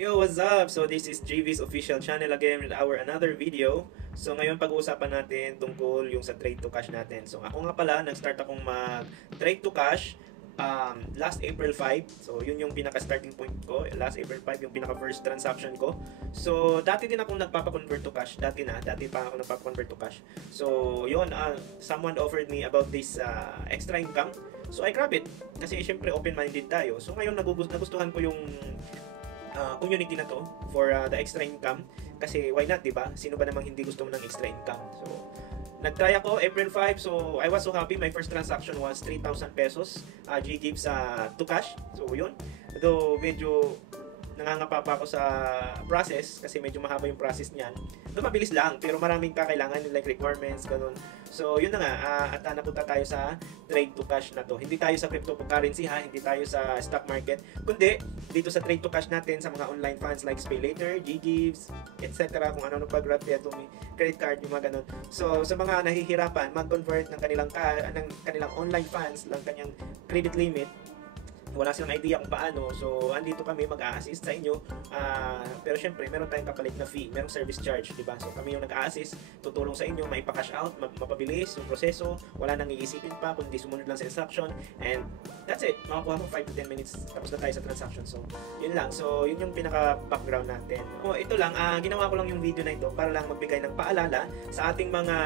Yo, what's up? So this is JV's official channel again with our another video. So ngayon pag-uusapan natin tungkol yung sa trade to cash natin. So ako nga pala, nag-start akong mag-trade to cash last April 5. So yun yung pinaka-starting point ko. Last April 5 yung pinaka-first transaction ko. So dati din akong nagpapa-convert to cash. Dati pa ako nagpapa-convert to cash. So yun, someone offered me about this extra income. So I grab it. Kasi syempre open-minded tayo. So ngayon nagustuhan ko yung community na to for the extra income kasi why not, 'di ba? Sino ba namang hindi gusto mo ng extra income? So nagtry ako April 5, so I was so happy. My first transaction was 3,000 pesos G-Gives to cash. So yun, though medyo nangangapa pa ako sa process kasi medyo mahaba yung process niyan. Ito mabilis lang pero maraming kakailangan like requirements, ganun. So yun na nga, at napunta tayo sa trade to cash na to. Hindi tayo sa cryptocurrency ha, hindi tayo sa stock market, kundi dito sa trade to cash natin sa mga online funds like SpayLater, GGives, etc. Kung ano pa, Grab, credit card, yung mga ganun. So sa mga nahihirapan mag-convert ng kanilang online funds lang kanyang credit limit, wala silang idea kung paano. So andito kami mag-a-assist sa inyo, pero syempre meron tayong kapalit na fee, merong service charge, di ba? So kami yung nag-a-assist, tutulong sa inyo, maipa-cash out, mapabilis yung proseso, wala nang iisipin pa kundi sumunod lang sa instruction, and that's it. Makakuha mo 5 to 10 minutes, tapos na tayo sa transaction. So yun lang. So yun yung pinaka-background natin. So ito lang, ginawa ko lang yung video na ito para lang magbigay ng paalala sa ating mga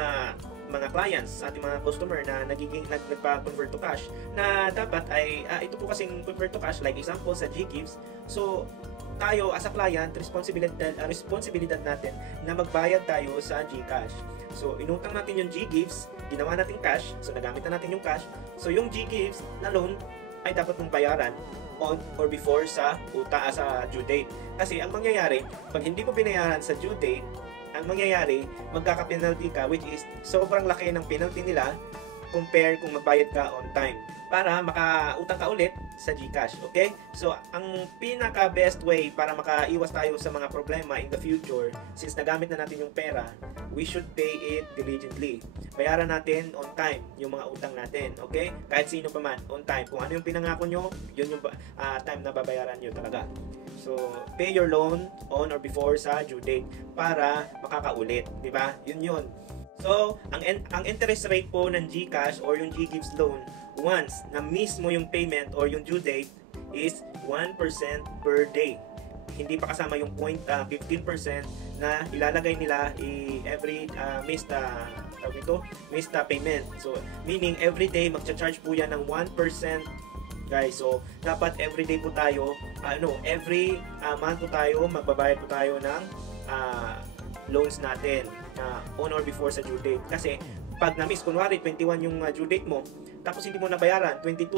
clients, sa ating mga customer na nagpa-convert to cash, na dapat ay ito po kasing convert to cash, like example sa GGives. So tayo as a client, responsibilidad natin na magbayad tayo sa GCash. So inutang natin yung GGives, ginawa natin cash, so nagamit na natin yung cash. So yung GGives na loan ay dapat mong bayaran on or before sa due date. Kasi ang mangyayari, pag hindi mo binayaran sa due date, ang mangyayari, magkaka-penalty ka, which is sobrang laki ng penalty nila compare kung magbayad ka on time para makautang ka ulit sa GCash. Okay? So, ang pinaka-best way para makaiwas tayo sa mga problema in the future, since nagamit na natin yung pera, we should pay it diligently. Bayaran natin on time yung mga utang natin. Okay? Kahit sino pa man, on time. Kung ano yung pinangako nyo, yun yung time na babayaran nyo talaga. So, pay your loan on or before sa due date para makakaulit, 'di ba? Yun. So, ang interest rate po ng GCash or yung GGives loan once na miss mo yung payment or yung due date is 1% per day. Hindi pa kasama yung 15% na ilalagay nila every missed payment. So, meaning every day magcha-charge po yan ng 1%, guys. So dapat everyday po tayo, every month po tayo magbabayad po tayo ng loans natin on or before sa due date. Kasi pag na-miss, kunwari 21 yung due date mo, tapos hindi mo nabayaran, 22,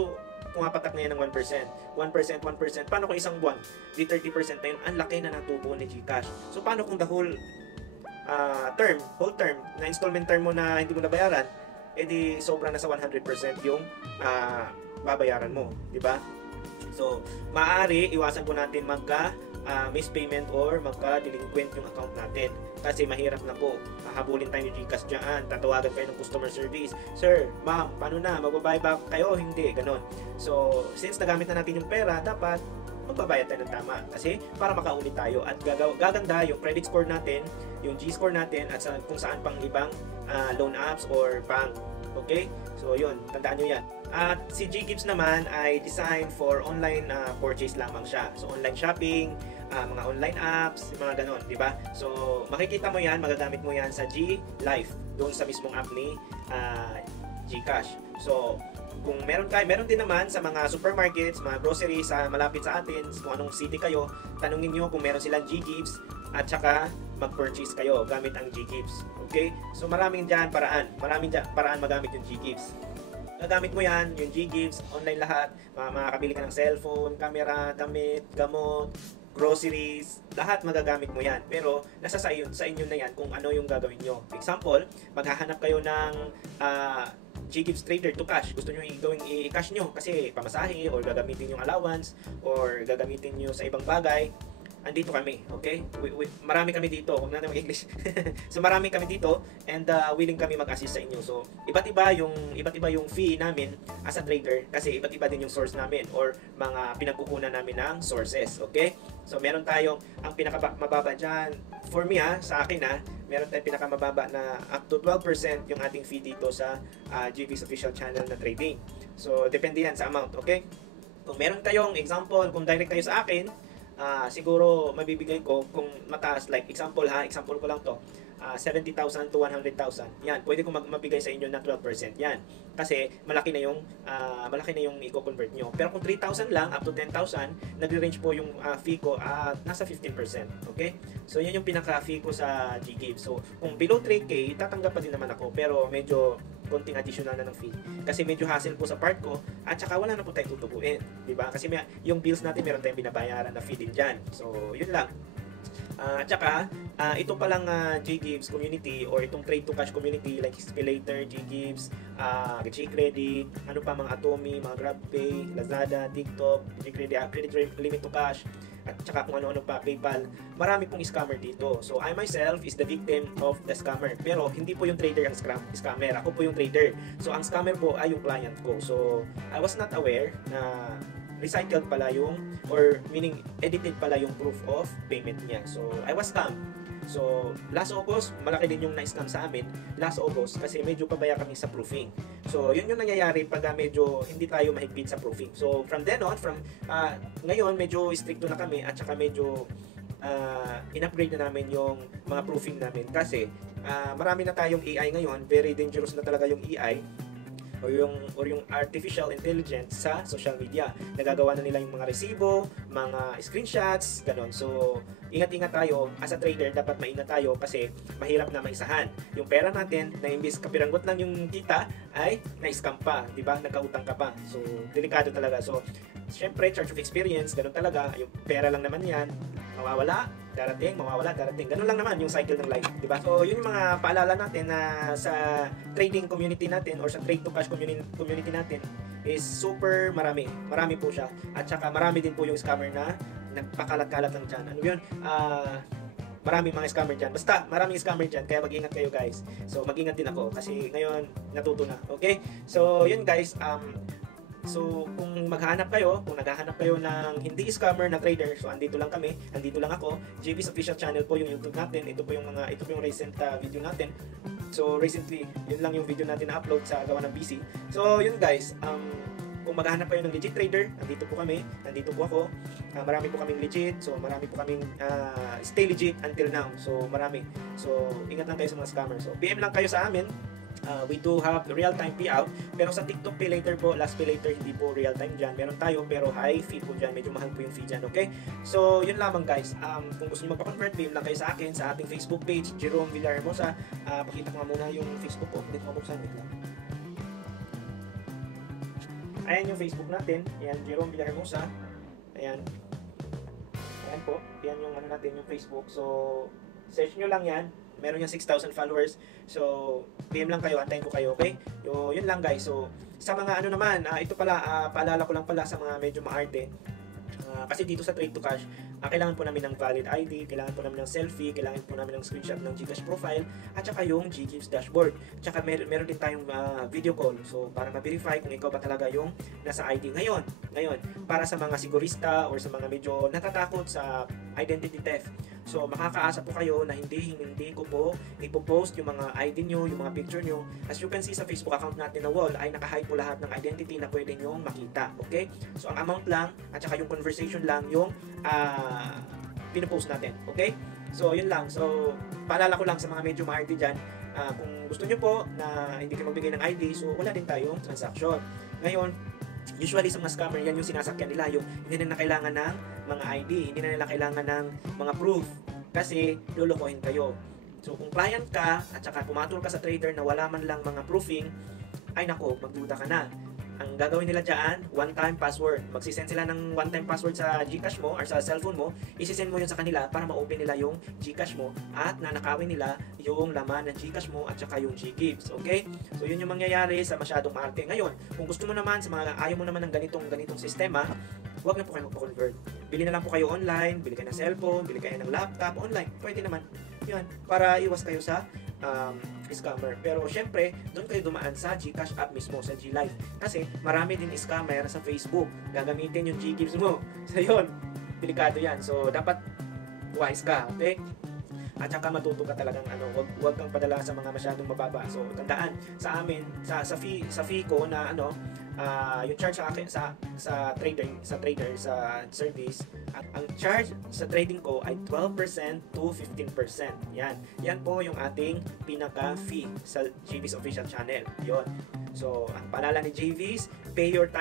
pumapatak na yan ng 1%. 1%. Paano kung isang buwan? Di 30% na yun. Ang laki na ng tubo ni GCash. So paano kung the whole term, na installment term mo na hindi mo nabayaran, edi sobra na sa 100% yung babayaran mo, di ba? So, maaari iwasan po natin mispayment or magka-delinquent yung account natin. Kasi mahirap na po. Hahabulin tayo ng GCash dyan. Tatawagan kayo ng customer service. Sir, ma'am, paano na? Magbabayad ba kayo? Hindi. Ganon. So, since nagamit na natin yung pera, dapat magbabayad tayo ng tama. Kasi para makaulit tayo at gaganda yung credit score natin, yung G-score natin at kung saan pang ibang loan apps or bank. Okay? So, yun. Tandaan nyo yan. At si GGives naman ay designed for online purchase lamang siya. So, online shopping, mga online apps, mga ganon, di ba? So, makikita mo yan, magagamit mo yan sa G-Life, doon sa mismong app ni GCash. So, kung meron din naman sa mga supermarkets, mga groceries malapit sa atin, kung anong city kayo, tanungin nyo kung meron silang GGives at saka mag-purchase kayo gamit ang GGives. Okay? So, maraming paraan magamit yung GGives. Gagamit mo yan, yung GGives, online lahat, makakabili ka ng cellphone, camera, damit, gamot, groceries, lahat magagamit mo yan. Pero nasa sa inyo na yan kung ano yung gagawin nyo. Example, maghahanap kayo ng GGives Trader to cash. Gusto nyo i-cash nyo kasi pamasahe or gagamitin yung allowance or gagamitin nyo sa ibang bagay. andito kami, okay? Marami kami dito, huwag natin mag-English. So marami kami dito and willing kami mag-assist sa inyo. So iba't iba yung fee namin as a trader kasi iba't iba din yung source namin or mga pinagkukunan namin ng sources, okay? So meron tayong ang pinakamababa diyan for me sa akin meron tayong pinakamababa na up to 12% yung ating fee dito sa GV's official channel na trading. So depende yan sa amount, okay? Kung meron kayong example, kung direct kayo sa akin, siguro mabibigay ko kung mataas, like example ko lang to, 70,000 to 100,000. Yan, pwede ko mabigay sa inyo na 12%. Yan. Kasi malaki na yung i-convert nyo. Pero kung 3,000 lang up to 10,000, nagre-range po yung fee ko at nasa 15%. Okay? So yan yung pinaka-fee ko sa GGives. So kung below 3K, tatanggap pa din naman ako, pero medyo konting additional na ng fee. Kasi medyo hassle po sa part ko at saka wala na po tayong tutubuin. Diba? Kasi yung bills natin meron tayong binabayaran na fee din dyan. So yun lang. At saka, ito palang GGives community or itong Trade to Cash community like Spillator, GGives, Gcredit, ano pa mga Atomy, mga GrabPay, Lazada, TikTok, Gcredit, Credit Limit to Cash, at saka kung ano-ano pa, PayPal. Marami pong scammer dito. So I myself is the victim of the scammer. Pero hindi po yung trader ang scammer. Ako po yung trader. So ang scammer po ay yung client ko. So I was not aware na recycled pala yung, or meaning edited pala yung proof of payment niya. So I was scammed. So last August, malaki din yung na-scam sa amin last August kasi medyo pabaya kami sa proofing. So yun yung nangyayari pag medyo hindi tayo mahigpit sa proofing. So from then on, ngayon medyo stricto na kami at saka medyo in-upgrade na namin yung mga proofing namin kasi marami na tayong AI ngayon, very dangerous na talaga yung AI or yung artificial intelligence sa social media. Nagagawa na nila yung mga resibo, mga screenshots, ganon. So, ingat-ingat tayo. As a trader, dapat maingat tayo kasi mahirap na maisahan. Yung pera natin, na imbis kapiranggot lang yung kita, ay na-scam pa. Diba? Nagkautang ka pa. So, delikado talaga. So, syempre, charge of experience, ganon talaga. Yung pera lang naman yan, mawawala, darating, mawawala, darating. Ganun lang naman yung cycle ng life, di ba? So, yun yung mga paalala natin na sa trading community natin or sa trade to cash community natin is super marami. Marami po siya. At saka marami din po yung scammer na nagpakalat-kalat lang dyan. Ano yun? Maraming mga scammer dyan. Basta, maraming scammer dyan. Kaya mag-ingat kayo, guys. So, mag-ingat din ako kasi ngayon natuto na. Okay? So, yun guys. So, kung maghahanap kayo, kung naghahanap kayo ng hindi scammer na trader, so andito lang kami, andito lang ako. JV's official channel po yung YouTube natin. Ito po yung recent video natin. So, recently, yun lang yung video natin na upload sa gawa ng PC. So, yun guys, kung maghahanap kayo ng legit trader, andito po kami, andito po ako. Marami po kaming legit, so marami po kaming stay legit until now. So, marami. So, ingat lang kayo sa mga scammer. So, PM lang kayo sa amin. We do have real-time payout, pero sa TikTok Pay Later po, last Pay Later, hindi po real-time dyan. Meron tayo, pero high fee po dyan. Medyo mahal po yung fee dyan, okay? So, yun lamang guys. Kung gusto nyo magpa-convert, PM lang kayo sa akin, sa ating Facebook page, Jerome Villahermosa. Pakita ko nga muna yung Facebook ko. Dito ko buksan, wait lang. Ayan yung Facebook natin. Ayan, Jerome Villahermosa. Ayan. Ayan po. Ayan yung ano natin, yung Facebook. So, search nyo lang yan. Meron yung 6,000 followers. So, PM lang kayo, antayin ko kayo, okay? Yun lang guys. So, sa mga ano naman, ito pala, paalala ko lang pala sa mga medyo maarte. Kasi dito sa Trade to Cash, kailangan po namin ng valid ID, kailangan po namin ng selfie, kailangan po namin ng screenshot ng Gcash profile, at saka yung GGives dashboard. Tsaka meron din tayong video call. So, para ma-verify kung ikaw ba talaga yung nasa ID. Ngayon, para sa mga sigurista or sa mga medyo natatakot sa identity theft, so makakaasa po kayo na hindi ko po ipopost yung mga ID nyo, yung mga picture nyo. As you can see sa Facebook account natin na wall, ay nakahide po lahat ng identity na pwede nyo makita. Okay? So, ang amount lang, at saka yung conversation lang yung pinopost natin. Okay? So, yun lang. So, paalala ko lang sa mga medyo ma-ID dyan, kung gusto nyo po na hindi kayo magbigay ng ID, so wala din tayong transaction. Ngayon, usually sa mga scammer, yan yung sinasakyan nila, yung hindi na kailangan ng mga ID, hindi na nila kailangan ng mga proof kasi lulukohin kayo. So, kung client ka at saka pumatol ka sa trader na wala man lang mga proofing, ay nako, magduda ka na. Ang gagawin nila dyan, one-time password. Magsisend sila ng one-time password sa Gcash mo or sa cellphone mo, isisend mo yun sa kanila para ma-open nila yung Gcash mo at nanakawin nila yung laman ng Gcash mo at saka yung GGives. Okay? So, yun yung mangyayari sa masyadong maarte. Ngayon, kung gusto mo naman, sa mga ayaw mo naman ng ganitong sistema, huwag na po kayo magpa-convert. Bili na lang po kayo online, bili kayo ng cellphone, bili kayo ng laptop, online. Pwede naman. Yan, para iwas kayo sa scammer. Pero syempre, doon kayo dumaan sa GCash app mismo, sa GLive. Kasi marami din scammer sa Facebook. Gagamitin yung GGives mo. So yun, delikado yan. So dapat wise ka, okay? At saka matuto ka talagang wag kang padala sa mga masyadong mababa. So tandaan sa amin sa fee ko na yung charge sa akin sa trader sa service, ang charge sa trading ko ay 12% to 15%. Yan po yung ating pinaka fee sa JV's official channel. Yon. So ang paalala ni JV's, pay your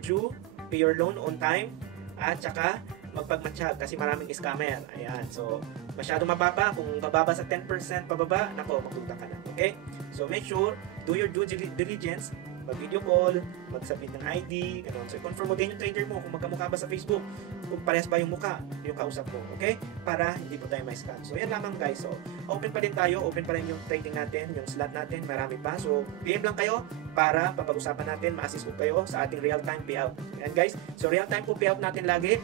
due, pay your loan on time, at saka magpagmatsyag kasi maraming scammer. Ayan. So, masyadong mababa. Kung bababa sa 10% pababa, nako, magpunta ka na. Okay? So, make sure, do your due diligence, mag-video call, mag-submit ng ID, ganun. So, confirm mo din yung trader mo kung magkamukha ba sa Facebook, kung parehas ba yung mukha, yung kausap mo. Okay? Para hindi po tayo ma-scam. So, yan lamang guys. So, open pa din tayo. Open pa rin yung trading natin, yung slot natin. Marami pa. So, PM lang kayo para papag-usapan natin, ma-assist po kayo sa ating real-time payout. Yan guys. So, real-time po payout natin lagi.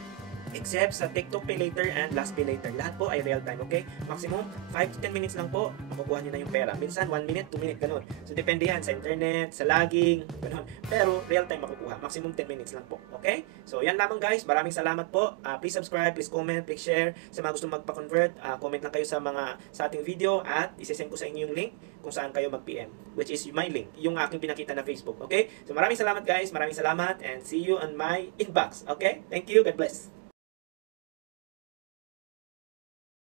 Except sa TikTok Pay Later and Last Pay Later. Lahat po ay real time, okay? Maximum 5 to 10 minutes lang po, makukuha nyo na yung pera. Minsan 1 minute, 2 minute, ganun. So depende yan sa internet, sa lagging, ganun. Pero real time makukuha. Maximum 10 minutes lang po, okay? So yan lamang guys. Maraming salamat po. Please subscribe, please comment, please share. Sa mga gusto magpa-convert, comment lang kayo sa ating video at isesend ko sa inyo yung link kung saan kayo mag-PM, which is my link, yung aking pinakita na Facebook, okay? So maraming salamat guys, maraming salamat, and see you on my inbox, okay? Thank you, God bless.